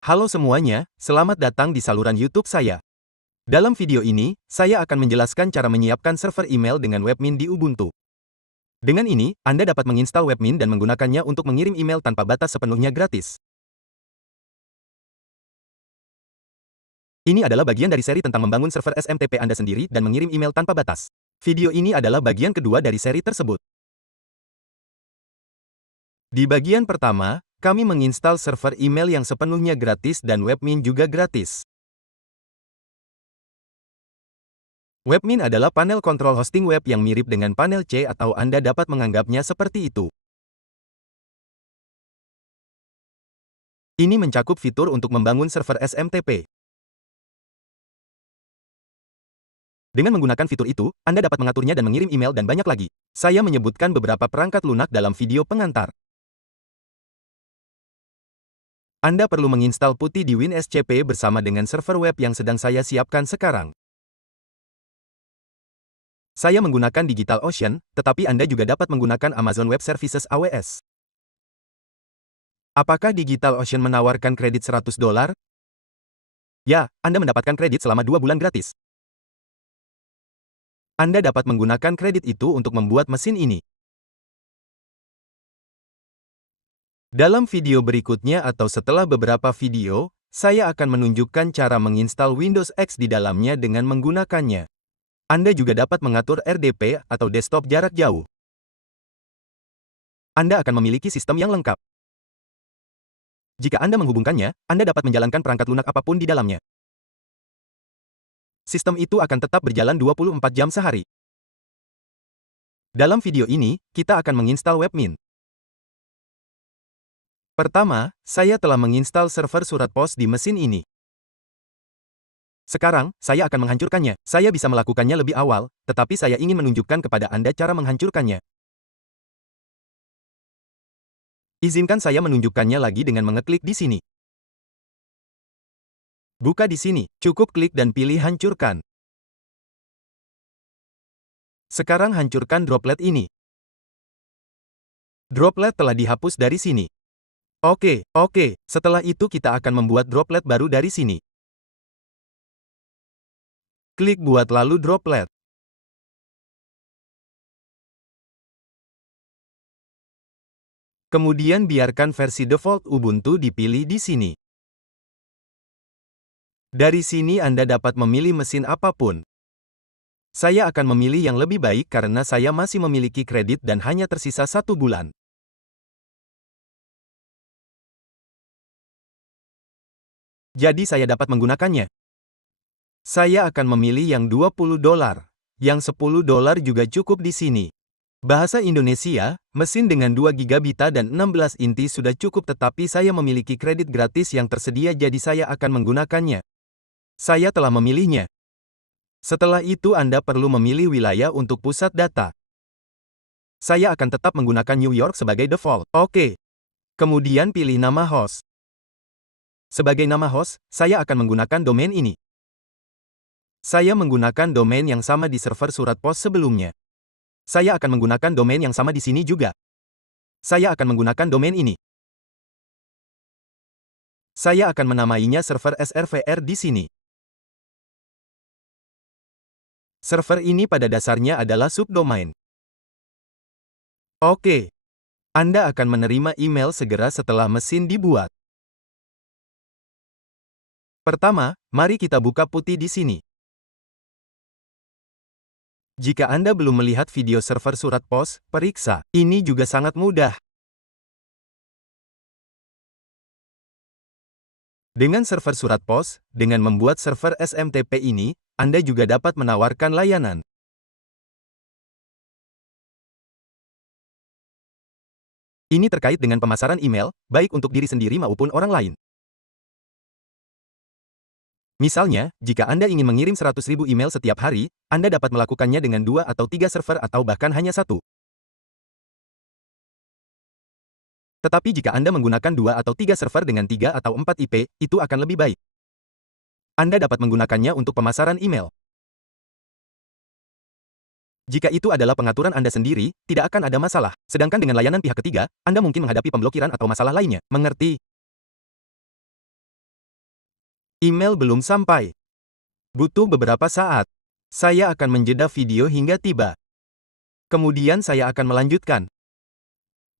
Halo semuanya, selamat datang di saluran YouTube saya. Dalam video ini, saya akan menjelaskan cara menyiapkan server email dengan Webmin di Ubuntu. Dengan ini, Anda dapat menginstal Webmin dan menggunakannya untuk mengirim email tanpa batas sepenuhnya gratis. Ini adalah bagian dari seri tentang membangun server SMTP Anda sendiri dan mengirim email tanpa batas. Video ini adalah bagian kedua dari seri tersebut. Di bagian pertama, kami menginstal server email yang sepenuhnya gratis dan Webmin juga gratis. Webmin adalah panel kontrol hosting web yang mirip dengan panel C atau Anda dapat menganggapnya seperti itu. Ini mencakup fitur untuk membangun server SMTP. Dengan menggunakan fitur itu, Anda dapat mengaturnya dan mengirim email dan banyak lagi. Saya menyebutkan beberapa perangkat lunak dalam video pengantar. Anda perlu menginstal PuTTY di WinSCP bersama dengan server web yang sedang saya siapkan sekarang. Saya menggunakan DigitalOcean, tetapi Anda juga dapat menggunakan Amazon Web Services AWS. Apakah DigitalOcean menawarkan kredit $100? Ya, Anda mendapatkan kredit selama 2 bulan gratis. Anda dapat menggunakan kredit itu untuk membuat mesin ini. Dalam video berikutnya atau setelah beberapa video, saya akan menunjukkan cara menginstal Windows X di dalamnya dengan menggunakannya. Anda juga dapat mengatur RDP atau desktop jarak jauh. Anda akan memiliki sistem yang lengkap. Jika Anda menghubungkannya, Anda dapat menjalankan perangkat lunak apapun di dalamnya. Sistem itu akan tetap berjalan 24 jam sehari. Dalam video ini, kita akan menginstal Webmin. Pertama, saya telah menginstal server surat pos di mesin ini. Sekarang, saya akan menghancurkannya. Saya bisa melakukannya lebih awal, tetapi saya ingin menunjukkan kepada Anda cara menghancurkannya. Izinkan saya menunjukkannya lagi dengan mengeklik di sini. Buka di sini, cukup klik dan pilih hancurkan. Sekarang hancurkan droplet ini. Droplet telah dihapus dari sini. Oke, setelah itu kita akan membuat droplet baru dari sini. Klik buat lalu droplet. Kemudian biarkan versi default Ubuntu dipilih di sini. Dari sini Anda dapat memilih mesin apapun. Saya akan memilih yang lebih baik karena saya masih memiliki kredit dan hanya tersisa 1 bulan. Jadi saya dapat menggunakannya. Saya akan memilih yang $20. Yang $10 juga cukup di sini. Bahasa Indonesia, mesin dengan 2 gigabita dan 16 inti sudah cukup tetapi saya memiliki kredit gratis yang tersedia jadi saya akan menggunakannya. Saya telah memilihnya. Setelah itu Anda perlu memilih wilayah untuk pusat data. Saya akan tetap menggunakan New York sebagai default. Oke. Kemudian pilih nama host. Sebagai nama host, saya akan menggunakan domain ini. Saya menggunakan domain yang sama di server surat pos sebelumnya. Saya akan menggunakan domain yang sama di sini juga. Saya akan menggunakan domain ini. Saya akan menamainya server SRVR di sini. Server ini pada dasarnya adalah subdomain. Oke. Anda akan menerima email segera setelah mesin dibuat. Pertama, mari kita buka PuTTY di sini. Jika Anda belum melihat video server surat pos, periksa. Ini juga sangat mudah. Dengan server surat pos, dengan membuat server SMTP ini, Anda juga dapat menawarkan layanan. Ini terkait dengan pemasaran email, baik untuk diri sendiri maupun orang lain. Misalnya, jika Anda ingin mengirim 100.000 email setiap hari, Anda dapat melakukannya dengan 2 atau 3 server atau bahkan hanya 1. Tetapi jika Anda menggunakan 2 atau 3 server dengan 3 atau 4 IP, itu akan lebih baik. Anda dapat menggunakannya untuk pemasaran email. Jika itu adalah pengaturan Anda sendiri, tidak akan ada masalah. Sedangkan dengan layanan pihak ketiga, Anda mungkin menghadapi pemblokiran atau masalah lainnya. Mengerti? Email belum sampai. Butuh beberapa saat. Saya akan menjeda video hingga tiba. Kemudian saya akan melanjutkan.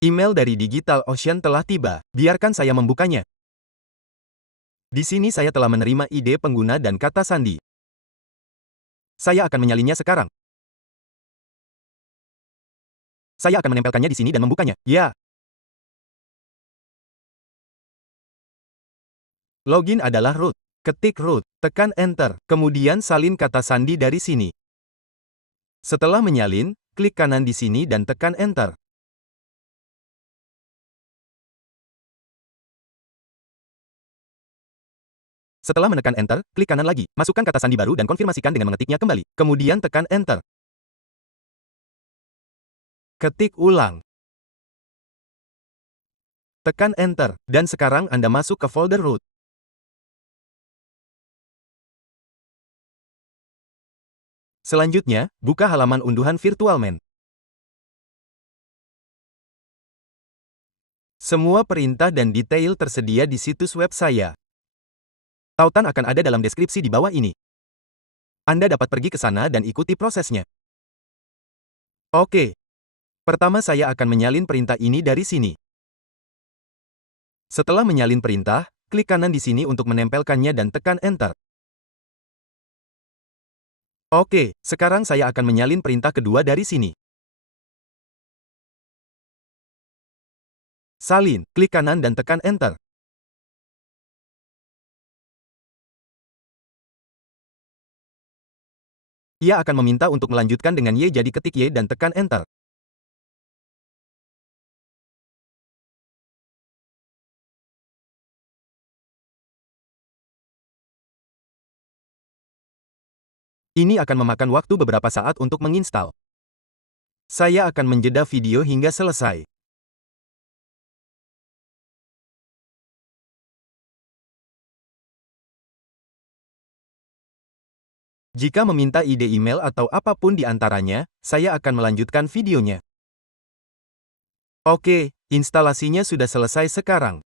Email dari Digital Ocean telah tiba. Biarkan saya membukanya. Di sini saya telah menerima ide pengguna dan kata sandi. Saya akan menyalinnya sekarang. Saya akan menempelkannya di sini dan membukanya. Ya. Login adalah root. Ketik root, tekan enter, kemudian salin kata sandi dari sini. Setelah menyalin, klik kanan di sini dan tekan enter. Setelah menekan enter, klik kanan lagi, masukkan kata sandi baru dan konfirmasikan dengan mengetiknya kembali. Kemudian tekan enter. Ketik ulang. Tekan enter, dan sekarang Anda masuk ke folder root. Selanjutnya, buka halaman unduhan VirtualMan. Semua perintah dan detail tersedia di situs web saya. Tautan akan ada dalam deskripsi di bawah ini. Anda dapat pergi ke sana dan ikuti prosesnya. Oke. Pertama saya akan menyalin perintah ini dari sini. Setelah menyalin perintah, klik kanan di sini untuk menempelkannya dan tekan enter. Oke, sekarang saya akan menyalin perintah kedua dari sini. Salin, klik kanan dan tekan enter. Ia akan meminta untuk melanjutkan dengan Y, jadi ketik Y dan tekan enter. Ini akan memakan waktu beberapa saat untuk menginstal. Saya akan menjeda video hingga selesai. Jika meminta ide email atau apapun di antaranya, saya akan melanjutkan videonya. Oke, instalasinya sudah selesai sekarang.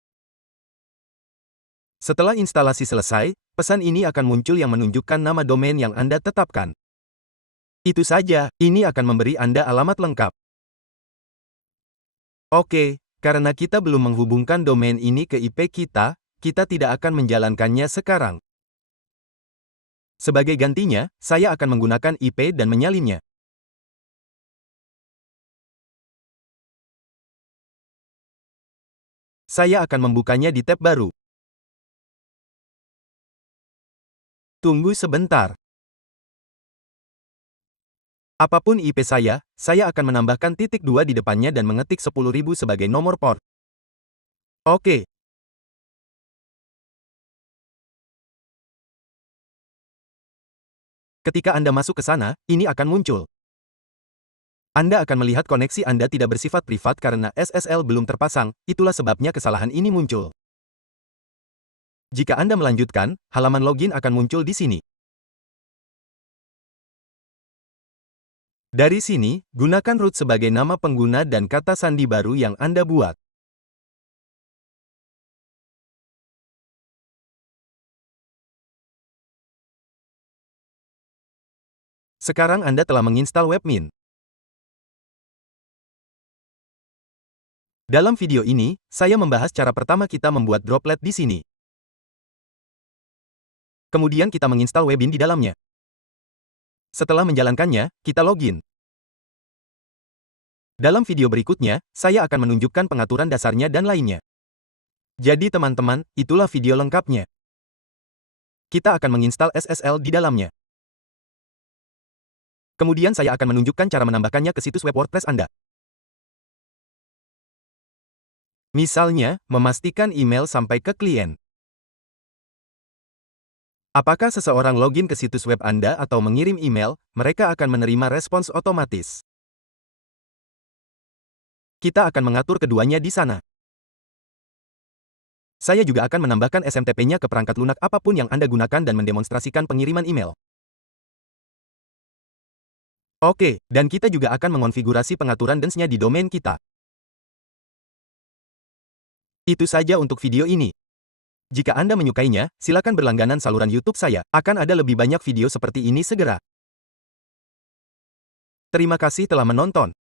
Setelah instalasi selesai, pesan ini akan muncul yang menunjukkan nama domain yang Anda tetapkan. Itu saja, ini akan memberi Anda alamat lengkap. Oke, karena kita belum menghubungkan domain ini ke IP kita tidak akan menjalankannya sekarang. Sebagai gantinya, saya akan menggunakan IP dan menyalinnya. Saya akan membukanya di tab baru. Tunggu sebentar. Apapun IP saya akan menambahkan titik 2 di depannya dan mengetik 10.000 sebagai nomor port. Oke. Ketika Anda masuk ke sana, ini akan muncul. Anda akan melihat koneksi Anda tidak bersifat privat karena SSL belum terpasang, itulah sebabnya kesalahan ini muncul. Jika Anda melanjutkan, halaman login akan muncul di sini. Dari sini, gunakan root sebagai nama pengguna dan kata sandi baru yang Anda buat. Sekarang Anda telah menginstal Webmin. Dalam video ini, saya membahas cara pertama kita membuat droplet di sini. Kemudian kita menginstal Webin di dalamnya. Setelah menjalankannya, kita login. Dalam video berikutnya, saya akan menunjukkan pengaturan dasarnya dan lainnya. Jadi teman-teman, itulah video lengkapnya. Kita akan menginstal SSL di dalamnya. Kemudian saya akan menunjukkan cara menambahkannya ke situs web WordPress Anda. Misalnya, memastikan email sampai ke klien. Apakah seseorang login ke situs web Anda atau mengirim email, mereka akan menerima respons otomatis. Kita akan mengatur keduanya di sana. Saya juga akan menambahkan SMTP-nya ke perangkat lunak apapun yang Anda gunakan dan mendemonstrasikan pengiriman email. Oke, dan kita juga akan mengonfigurasi pengaturan DNS-nya di domain kita. Itu saja untuk video ini. Jika Anda menyukainya, silakan berlangganan saluran YouTube saya. Akan ada lebih banyak video seperti ini segera. Terima kasih telah menonton.